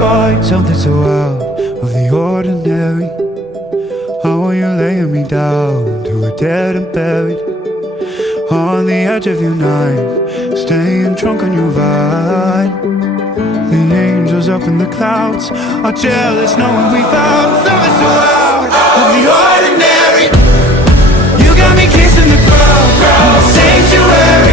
find something so out of the ordinary. How are you laying me down to a dead and buried on the edge of your night, staying drunk on your vine. The angels up in the clouds are jealous knowing we found something so out of the ordinary. You got me kissing the ground in the sanctuary.